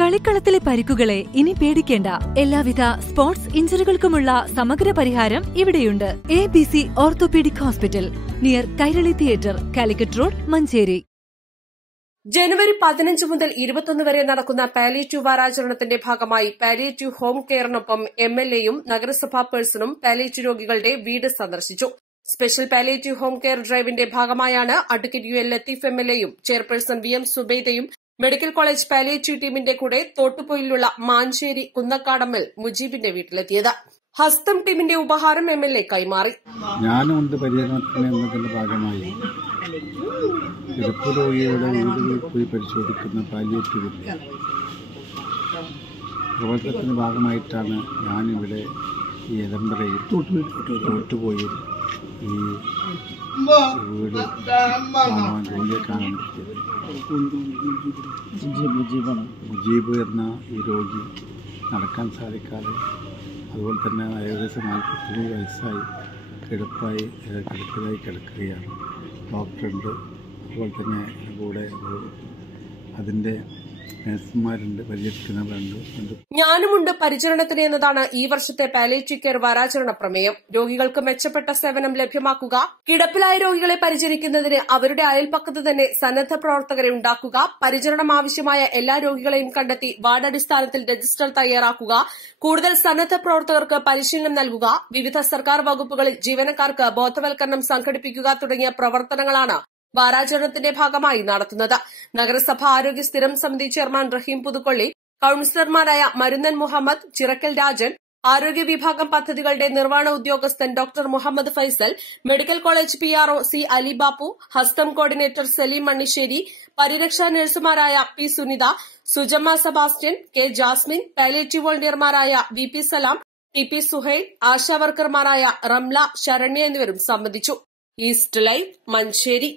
കളിക്കളത്തിലെ പരിക്കുകളെ ഇനി പേടിക്കേണ്ട. എല്ലാവിധ സ്പോർട്സ് ഇഞ്ചുറികൾക്കുമുള്ള സമഗ്ര പരിഹാരം ഇവിടെയുണ്ട്. ABC orthopaedic hospital, near Kairali theatre, Calicut road, Manjeri. ജനുവരി 15 മുതൽ 21 വരെ നടക്കുന്ന പാലിയേറ്റീവ് വാരാചരണത്തിന്റെ ഭാഗമായി പാലിയേറ്റീവ് ഹോം കെയറിനൊപ്പം MLAയും നഗരസഭാ പേഴ്സണും പാലിയേറ്റീവ് രോഗികളുടെ വീട് സന്ദർശിച്ചു. സ്പെഷ്യൽ പാലിയേറ്റീവ് ഹോം കെയർ ഡ്രൈവിന്റെ ഭാഗമായാണ് അഡ്വക്കേറ്റ് UL ലത്തീഫ് MLAയും ചെയർപേഴ്സൺ VM സുബൈദയും മെഡിക്കൽ കോളേജ് പാലിയേറ്റീവ് ടീമിന്റെ കൂടെ തോട്ടുപൊയിലുള്ള മാഞ്ചേരി കുന്നക്കാടമ്മൽ മുജീബിന്റെ വീട്ടിലെത്തിയത്. ഹസ്തം ടീമിന്റെ ഉപഹാരം MLA കൈമാറി. ഞാനുണ്ട് പരിചരണത്തിന് എന്നതിന്റെ ഭാഗമായി കിടപ്പ് രോഗികളുടെ വീടുകളിൽ പോയി പരിശോധിക്കുന്ന പാലിയേറ്റീവിന്റെ പ്രവർത്തനത്തിന്റെ ഭാഗമായിട്ടാണ് ഞാനിവിടെ ഈ എലമ്പറയിൽ തോട്ടുപോയി ഈ വീട് രോഗിയെ കാണാൻ എത്തിയത്. മുജീബ് എന്ന ഈ രോഗി നടക്കാൻ സാധിക്കാതെ, അതുപോലെ തന്നെ ഏകദേശം 43 വയസ്സായി കിടക്കുകയാണ്. ഡോക്ടറുണ്ട്, അതുപോലെ തന്നെ കൂടെ അതിൻ്റെ നഴ്സുമാരുണ്ട്, പരിചരിക്കുന്നവരുണ്ട്. ഞാനുമുണ്ട് പരിചരണത്തിന് എന്നതാണ് ഈ വർഷത്തെ പാലിയേറ്റീവ് കെയർ വാരാചരണ പ്രമേയം. രോഗികൾക്ക് മെച്ചപ്പെട്ട സേവനം ലഭ്യമാക്കുക, കിടപ്പിലായ രോഗികളെ പരിചരിക്കുന്നതിന് അവരുടെ അയൽപ്പക്കത്ത് തന്നെ സന്നദ്ധ പ്രവർത്തകരെ ഉണ്ടാക്കുക, പരിചരണം ആവശ്യമായ എല്ലാ രോഗികളെയും കണ്ടെത്തി വാർഡ് അടിസ്ഥാനത്തിൽ രജിസ്റ്റർ തയ്യാറാക്കുക, കൂടുതൽ സന്നദ്ധ പ്രവർത്തകർക്ക് പരിശീലനം നൽകുക, വിവിധ സർക്കാർ വകുപ്പുകളിൽ ജീവനക്കാർക്ക് ബോധവൽക്കരണം സംഘടിപ്പിക്കുക തുടങ്ങിയ പ്രവർത്തനങ്ങളാണ് വാരാചരണത്തിന്റെ ഭാഗമായി നടത്തുന്നത്. നഗരസഭാ ആരോഗ്യ സ്ഥിരം സമിതി ചെയർമാൻ റഹീം പുതുക്കൊള്ളി, കൌൺസിലർമാരായ മരുന്നൻ മുഹമ്മദ്, ചിറക്കൽ രാജൻ, ആരോഗ്യ വിഭാഗം പദ്ധതികളുടെ നിർവഹണ ഉദ്യോഗസ്ഥൻ doctor Muhammad Faisal, medical college PRO C Alibappu, Hastham coordinator Salim Mannisseri, പരിരക്ഷാ നഴ്സുമാരായ P Sunitha, Sujamma Sebastian, K Jasmine, palliative വോളണ്ടിയർമാരായ VP സലാം, TP സുഹൈൽ, ആശാവർക്കർമാരായ റംല, ശരണ്യ എന്നിവരും സംബന്ധിച്ചു. East live, Manjeri.